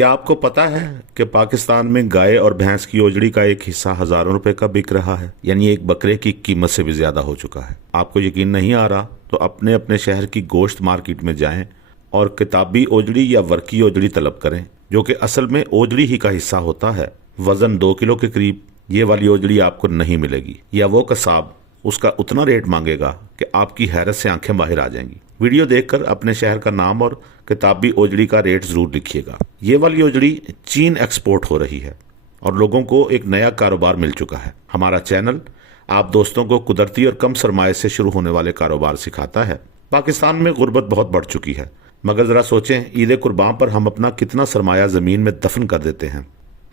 क्या आपको पता है कि पाकिस्तान में गाय और भैंस की ओजड़ी का एक हिस्सा हजारों रुपए का बिक रहा है, यानी एक बकरे की कीमत से भी ज्यादा हो चुका है। आपको यकीन नहीं आ रहा तो अपने अपने शहर की गोश्त मार्केट में जाएं और किताबी ओजड़ी या वर्की ओजड़ी तलब करें, जो कि असल में ओजड़ी ही का हिस्सा होता है। वजन 2 किलो के करीब ये वाली ओजड़ी आपको नहीं मिलेगी, या वो कसाब उसका उतना रेट मांगेगा कि आपकी हैरत से आंखें बाहर आ जाएंगी। वीडियो देखकर अपने शहर का नाम और किताबी ओजड़ी का रेट जरूर लिखिएगा। ये वाली ओजड़ी चीन एक्सपोर्ट हो रही है और लोगों को एक नया कारोबार मिल चुका है। हमारा चैनल आप दोस्तों को कुदरती और कम सरमाए से शुरू होने वाले कारोबार सिखाता है। पाकिस्तान में गुर्बत बहुत बढ़ चुकी है, मगर जरा सोचें, ईद कुर्बान पर हम अपना कितना सरमाया जमीन में दफन कर देते हैं,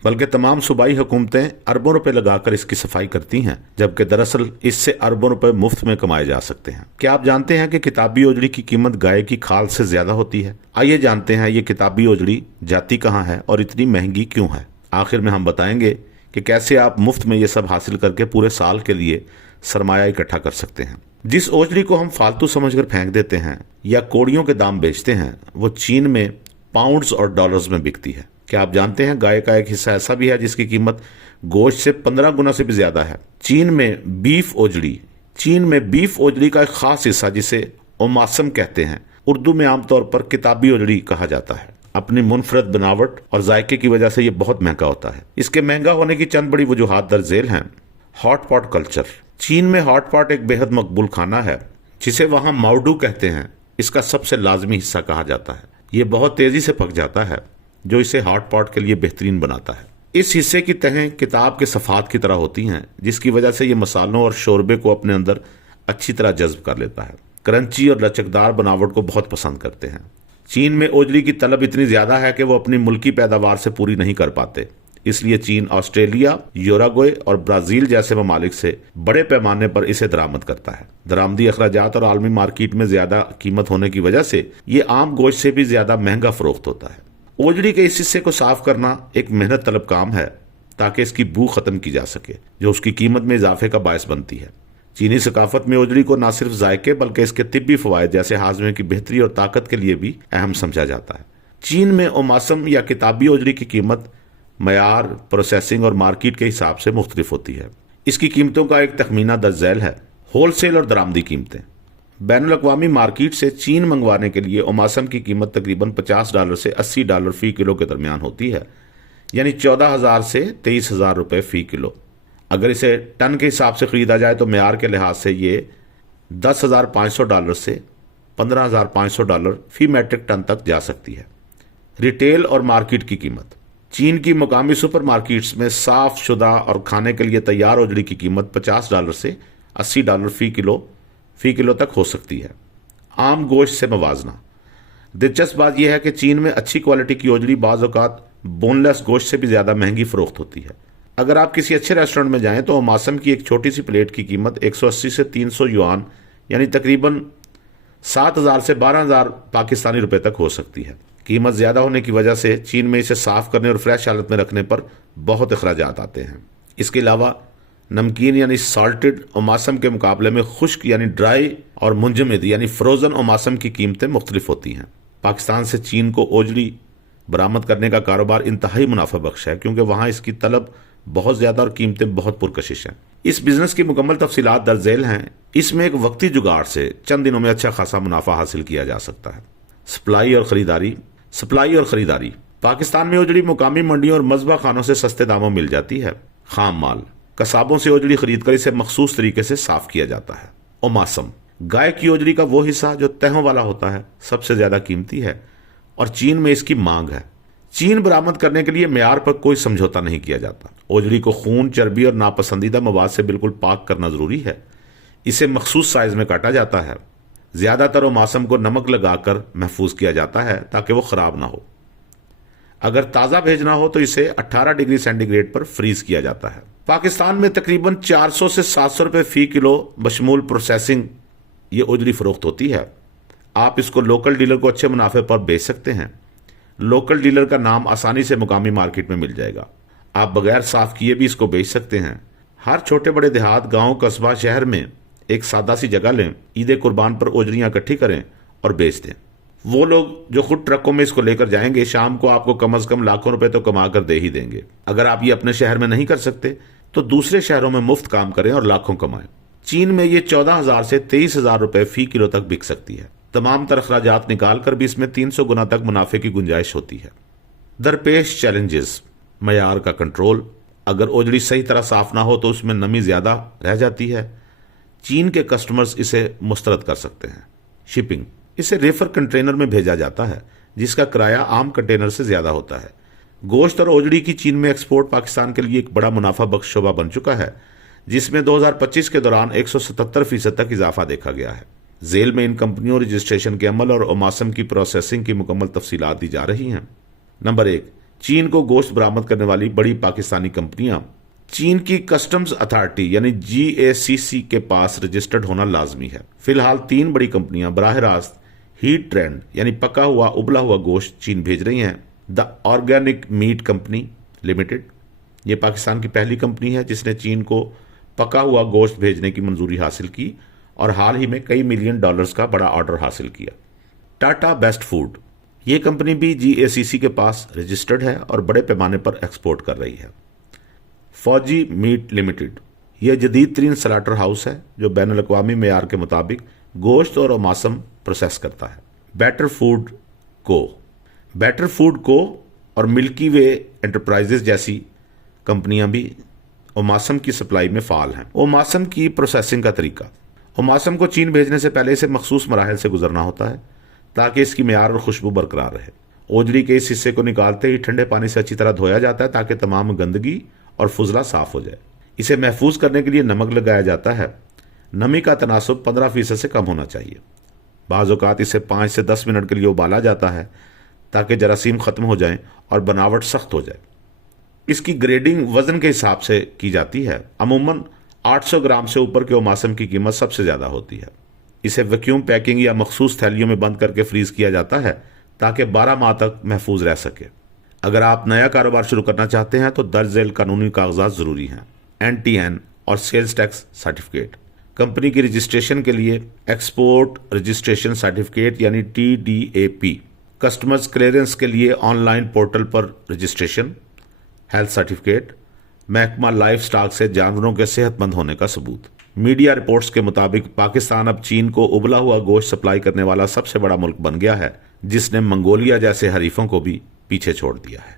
बल्कि तमाम सूबाई हुकूमतें अरबों रुपए लगाकर इसकी सफाई करती हैं, जबकि दरअसल इससे अरबों रुपए मुफ्त में कमाए जा सकते हैं। क्या आप जानते हैं कि किताबी ओजड़ी की कीमत गाय की खाल से ज्यादा होती है? आइए जानते हैं ये किताबी ओजड़ी जाती कहाँ है और इतनी महंगी क्यों है। आखिर में हम बताएंगे कि कैसे आप मुफ्त में ये सब हासिल करके पूरे साल के लिए सरमाया इकट्ठा कर सकते हैं। जिस ओजड़ी को हम फालतू समझकर फेंक देते हैं या कोड़ियों के दाम बेचते हैं, वो चीन में पाउंड्स और डॉलर्स में बिकती है। क्या आप जानते हैं गाय का एक हिस्सा ऐसा भी है जिसकी कीमत गोश्त से 15 गुना से भी ज्यादा है। चीन में बीफ ओजड़ी का एक खास हिस्सा जिसे ओमासम कहते हैं, उर्दू में आमतौर पर किताबी ओजड़ी कहा जाता है। अपनी मुनफरद बनावट और जायके की वजह से ये बहुत महंगा होता है। इसके महंगा होने की चंद बड़ी वजूहात दर्ज झेल हैं। Hot pot culture. चीन में हॉट पॉट एक बेहद मकबूल खाना है जिसे वहां माउडू कहते हैं। इसका सबसे लाजमी हिस्सा कहा जाता है। ये बहुत तेजी से पक जाता है, जो इसे हॉट पॉट के लिए बेहतरीन बनाता है। इस हिस्से की तहें किताब के सफ़ात की तरह होती हैं, जिसकी वजह से ये मसालों और शोरबे को अपने अंदर अच्छी तरह जज्ब कर लेता है। क्रंची और लचकदार बनावट को बहुत पसंद करते हैं। चीन में ओजड़ी की तलब इतनी ज्यादा है कि वो अपनी मुल्की पैदावार से पूरी नहीं कर पाते, इसलिए चीन ऑस्ट्रेलिया, यूराग्वे और ब्राजील जैसे ममालिक से बड़े पैमाने पर इसे दरामद करता है। दरामदी अखराजात और आलमी मार्केट में ज्यादा कीमत होने की वजह से ये आम गोश्त से भी ज्यादा महंगा फरोख्त होता है। ओजड़ी के इस हिस्से को साफ करना एक मेहनत तलब काम है ताकि इसकी बू खत्म की जा सके, जो उसकी कीमत में इजाफे का बायस बनती है। चीनी सकाफत में ओजड़ी को न सिर्फ जायके बल्कि इसके तिब्बी फवायद जैसे हाजमे की बेहतरी और ताकत के लिए भी अहम समझा जाता है। चीन में ओमासम या किताबी ओजड़ी की कीमत मयार, प्रोसेसिंग और मार्केट के हिसाब से मुख्तलिफ होती है। इसकी कीमतों का एक तखमीना दर्ज झैल है। होलसेल और दरामदी कीमतें। बैनुल अक़वामी मार्केट से चीन मंगवाने के लिए ओमासम की कीमत तकरीबन $50 से $80 फी किलो के दरमियान होती है, यानी 14,000 से 23,000 रुपये फी किलो। अगर इसे टन के हिसाब से खरीदा जाए तो म्यार के लिहाज से ये $10,500 से $15,500 फी मैट्रिक टन तक जा सकती है। रिटेल और मार्केट की कीमत। चीन की मुकामी सुपर मार्केट्स में साफ शुदा और खाने के लिए तैयार ओजड़ी की कीमत $50 से $80 फी किलो तक हो सकती है। आम गोश्त से मवाजना। दिलचस्प बात यह है कि चीन में अच्छी क्वालिटी की ओजड़ी बाज़ औक़ात बोनलेस गोश्त से भी ज़्यादा महंगी फरोख्त होती है। अगर आप किसी अच्छे रेस्टोरेंट में जाएं तो ओमासम की एक छोटी सी प्लेट की कीमत 180 से 300 युआन, यानी तकरीबन 7,000 से 12,000 पाकिस्तानी रुपए तक हो सकती है। कीमत ज़्यादा होने की वजह से चीन में इसे साफ करने और फ्रेश हालत में रखने पर बहुत अखराजात आते हैं। इसके अलावा नमकीन यानी साल्टेड ओमासम के मुकाबले में खुश्क यानी ड्राई और मुंजमद यानी फ्रोजन ओमासम की कीमतें मुख्तलिफ होती हैं। पाकिस्तान से चीन को ओजड़ी बरामद करने का कारोबार इंतहाई मुनाफा बख्श है, क्योंकि वहाँ इसकी तलब बहुत ज़्यादा और कीमतें बहुत पुरकशिश हैं। इस बिजनेस की मुकम्मल तफसीलात दर्ज झैल हैं। इसमें एक वक्ती जुगाड़ से चंद दिनों में अच्छा खासा मुनाफा हासिल किया जा सकता है। सप्लाई और ख़रीदारी। पाकिस्तान में ओजड़ी मुकामी मंडियों और मज़बा खानों से सस्ते दामों मिल जाती है। खाम माल। कसाबों से ओजड़ी खरीद कर इसे मखसूस तरीके से साफ किया जाता है। ओमासम। गाय की ओजड़ी का वो हिस्सा जो तहों वाला होता है सबसे ज्यादा कीमती है और चीन में इसकी मांग है। चीन बरामद करने के लिए मेयार पर कोई समझौता नहीं किया जाता। ओजड़ी को खून, चर्बी और नापसंदीदा मवाद से बिल्कुल पाक करना जरूरी है। इसे मखसूस साइज में काटा जाता है। ज्यादातर ओमासम को नमक लगाकर महफूज किया जाता है ताकि वो खराब ना हो। अगर ताज़ा भेजना हो तो इसे 18 डिग्री सेंटीग्रेड पर फ्रीज किया जाता है। पाकिस्तान में तकरीबन 400 से 700 रुपये फी किलो बशमूल प्रोसेसिंग ये ओजड़ी फरोख्त होती है। आप इसको लोकल डीलर को अच्छे मुनाफे पर बेच सकते हैं। लोकल डीलर का नाम आसानी से मुकामी मार्केट में मिल जाएगा। आप बगैर साफ किए भी इसको बेच सकते हैं। हर छोटे बड़े देहात, गांव, कस्बा, शहर में एक सादा सी जगह लें, ईद कुर्बान पर ओजड़ियां इकट्ठी करें और बेच दें। وہ لوگ جو خود ٹرکوں میں اس کو لے کر جائیں گے شام کو آپ کو کم از کم لاکھوں روپے تو کما کر دے ہی دیں گے۔ اگر آپ یہ اپنے شہر میں نہیں کر سکتے تو دوسرے شہروں میں مفت کام کریں اور لاکھوں کمائیں۔ چین میں یہ 14,000 سے 23,000 روپے فی کلو تک بک سکتی ہے۔ تمام تر اخراجات نکال کر بھی اس میں 300 گنا تک منافع کی گنجائش ہوتی ہے۔ درپیش چیلنجز: معیار کا کنٹرول، اگر اوجڑی صحیح طرح صاف نہ ہو تو اس میں نمی زیادہ رہ جاتی ہے۔ چین کے کسٹمرز اسے مسترد کر سکتے ہیں۔ شپنگ: اسے ریفر کنٹینر میں بھیجا جاتا ہے جس کا کرایہ عام کنٹینر سے زیادہ ہوتا ہے۔ گوشت اور اوجڑی کی چین میں ایکسپورٹ پاکستان کے لیے ایک بڑا منافع بخش شعبہ بن چکا ہے، جس میں 2025 کے دوران 177% تک اضافہ دیکھا گیا ہے۔ ذیل میں ان کمپنیوں رجسٹریشن کے عمل اور اوماسم کی پروسیسنگ کی مکمل تفصیلات دی جا رہی ہیں۔ نمبر 1، چین کو گوشت برآمد کرنے والی بڑی پاکستانی کمپنیاں۔ چین کی کسٹمز اتھارٹی یعنی GACC کے پاس رجسٹرڈ ہونا لازمی ہے۔ فی الحال 3 بڑی کمپنیاں براہ راست ہیٹ ٹرینڈ یعنی پکا ہوا ابلا ہوا گوشت چین بھیج رہی ہیں۔ The organic meat company limited, یہ پاکستان کی پہلی کمپنی ہے جس نے چین کو پکا ہوا گوشت بھیجنے کی منظوری حاصل کی اور حال ہی میں کئی ملین ڈالرز کا بڑا آرڈر حاصل کیا۔ ٹاٹا بیسٹ فوڈ، یہ کمپنی بھی GACC کے پاس رجسٹرڈ ہے اور بڑے پیمانے پر ایکسپورٹ کر رہی ہے۔ فوجی میٹ لمیٹڈ، یہ جدید ترین سلاٹر ہاؤس ہے جو بین الاقوامی معیار کے مطابق گوشت اور اوماسم پروسیس کرتا ہے۔ بیٹر فوڈ کو اور ملکی وے انٹرپرائزز جیسی کمپنیاں بھی اوماسم کی سپلائی میں فعال ہیں۔ اوماسم کی پروسیسنگ کا طریقہ: اوماسم کو چین بھیجنے سے پہلے اسے مخصوص مراحل سے گزرنا ہوتا ہے تاکہ اس کی معیار اور خوشبو برقرار رہے۔ اوجڑی کے اس حصے کو نکالتے ہی ٹھنڈے پانی سے اچھی طرح دھویا جاتا ہے تاکہ تمام گندگی اور فضلہ صاف ہو جائے۔ اسے محفوظ کرنے کے لیے نمک لگایا جاتا ہے۔ نمی کا تناسب 15% سے کم ہونا چاہیے۔ بعض اوقات اسے 5 سے 10 منٹ کے لیے ابالا جاتا ہے تاکہ جراثیم ختم ہو جائیں اور بناوٹ سخت ہو جائے۔ اس کی گریڈنگ وزن کے حساب سے کی جاتی ہے۔ عموماً 800 گرام سے اوپر کے اوماسم کی قیمت سب سے زیادہ ہوتی ہے۔ اسے ویکیوم پیکنگ یا مخصوص تھیلیوں میں بند کر کے فریز کیا جاتا ہے تاکہ 12 ماہ تک محفوظ رہ سکے۔ اگر آپ نیا کاروبار شروع کرنا چاہتے ہیں تو درج ذیل قانونی کاغذات ضروری ہیں۔ NTN اور سیلز ٹیکس سرٹیفکیٹ۔ کمپنی کی رجسٹریشن کے لیے ایکسپورٹ رجسٹریشن سرٹیفکیٹ یعنی TDAP، کسٹمرز کلیئرنس کے لیے on line portal per registration, health certificate, محکمہ لائف سٹاک سے جانوروں کے صحت مند ہونے کا ثبوت۔ میڈیا رپورٹس کے مطابق پاکستان اب چین کو ابلا ہوا گوشت سپلائی کرنے والا سب سے بڑا ملک بن گیا ہے، جس نے منگولیا جیسے حریفوں کو بھی پیچھے چھوڑ دیا ہے۔